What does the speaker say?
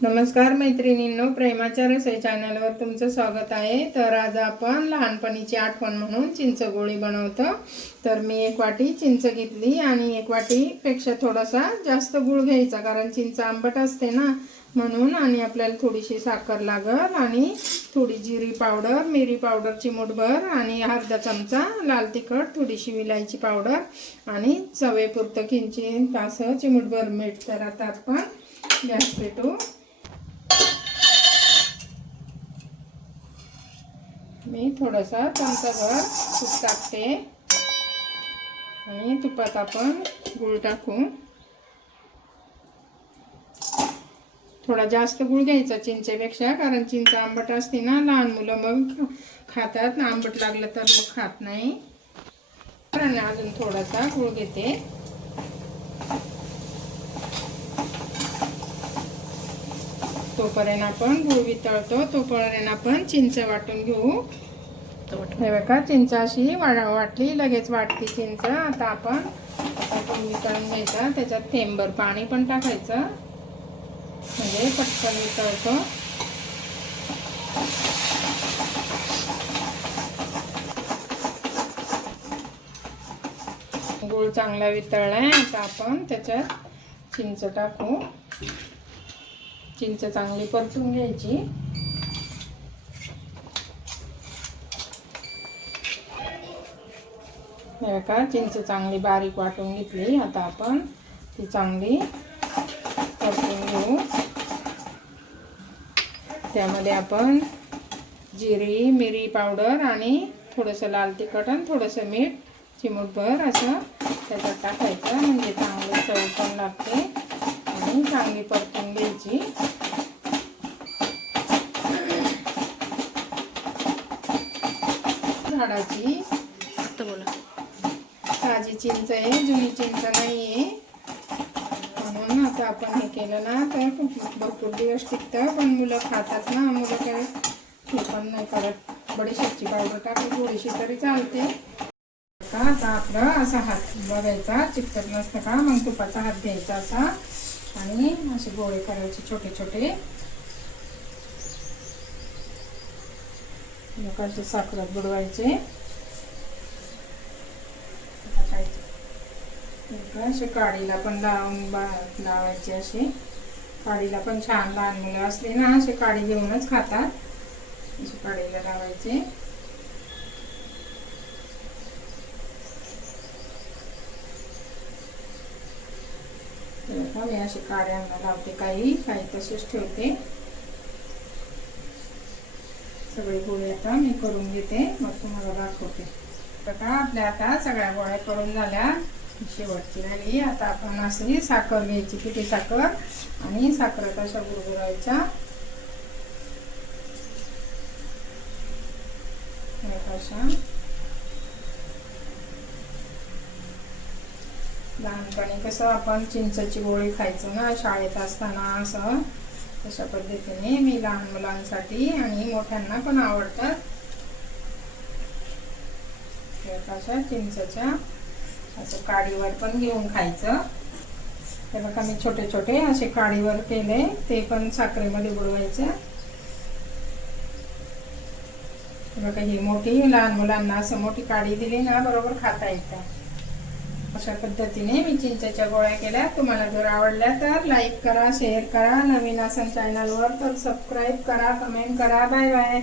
नमस्कार मैत्रिणींनो, प्रेमाच्या रसोई चॅनलवर तुमचं स्वागत आहे। तर आज आपण लहानपणीची आठवण म्हणून चिंच गोळी बनवतो। तर मी 1 वाटी चिंच घेतली आणि 1 वाटीपेक्षा थोडासा जास्त गूळ घ्यायचा, कारण चिंच आंबट असते ना म्हणून। आणि आपल्याला थोडीशी साखर लागेल आणि थोडी जिरी पावडर, मिरी पावडर चिमूटभर आणि अर्धा चमचा लाल तिखट, थोडीशी विलायची पावडर आणि चवीपुरतं किंचित असं चिमूटभर मीठ। तर आता आपण गॅस पेटवू। मी थोडासा चमचाभर तूप टाकते आणि तुपात आपण गूळ टाकू। थोडा जास्त गूळ घ्यायचा चिंचेपेक्षा, कारण चिंच आंबट असते ना, लहान मुलं मग खातात, आंबट लागलं तर मग खात नाही। आणि अजून थोडासा गूळ घेते। तोपर्यंत आपण गूळ वितळतो, तोपर्यंत आपण चिंच वाटून घेऊ। हे बघा, चिंच अशी वाटली, लगेच वाटते चिंच। आता आपण गूळ वितळून घ्यायचा, त्याच्यात थेंबभर पाणी पण टाकायचं, म्हणजे पटकन वितळतो। गूळ चांगला वितळलाय, आता आपण त्याच्यात चिंच टाकू। चिंच चांगली परतून घ्यायची। हे बघा, चिंच चांगली बारीक वाटून घेतली। आता आपण ती चांगली परतून घेऊ। त्यामध्ये आपण जिरी, मिरी पावडर आणि थोडंसं लाल तिखट आणि थोडंसं मीठ चिमूटभर असं त्याच्यात टाकायचं, म्हणजे चांगली चव पण लागते आणि चांगली परतून घ्यायची। झाडाची ताजी चिंच आहे, जुनी चिंच नाही आहे, म्हणून आता आपण हे केलं ना तर भरपूर दिवस टिकतं। पण मुलं खातात ना, मुलं काय हे पण नाही करत। बडीशेपची पावडर टाकली थोडीशी तरी चालते। आता आपलं असा हात बघायचा, चिकटत नसतं का, मग तुपाचा हात घ्यायचा असा आणि असे गोळे करायचे छोटे छोटे। मग असे साखरात बुडवायचे, असे काडीला पण लावायचे। असे काडीला पण छान, लहान मुलं असले ना असे काडी घेऊनच खातात, असे काडीला लावायचे। मी असे काड्यांना लावते, काही काही तसेच ठेवते। सगळे गोळे आता मी करून घेते, मग तुम्हाला दाखवते। बघा, आपल्या आता सगळ्या गोळ्या करून झाल्या, शेवटची राहिली। आता आपण अशी साखर घ्यायची, पिठी साखर, आणि साखरात अशा बुडबुडायच्या। अशा लहानपणी कसं आपण चिंचेची गोळी खायचो ना शाळेत असताना, असं तशा पद्धतीने मी लहान मुलांसाठी आणि मोठ्यांना पण आवडतात अशा चिंचेच्या असं काडीवर पण घेऊन खायचं। हे बघा, मी छोटे छोटे असे काडीवर केले, ते पण साखरेमध्ये बुडवायचे। बघा, ही मोठी लहान मुलांना असं मोठी काडी दिली ना बरोबर खाता येतं। अशा पद्धतीने मी चिंचेच्या गोळ्या केल्या। तुम्हाला जर आवडल्या तर लाईक करा, शेअर करा, नवीन असेल चॅनलवर तर सबस्क्राईब करा, कमेंट करा। Bye bye.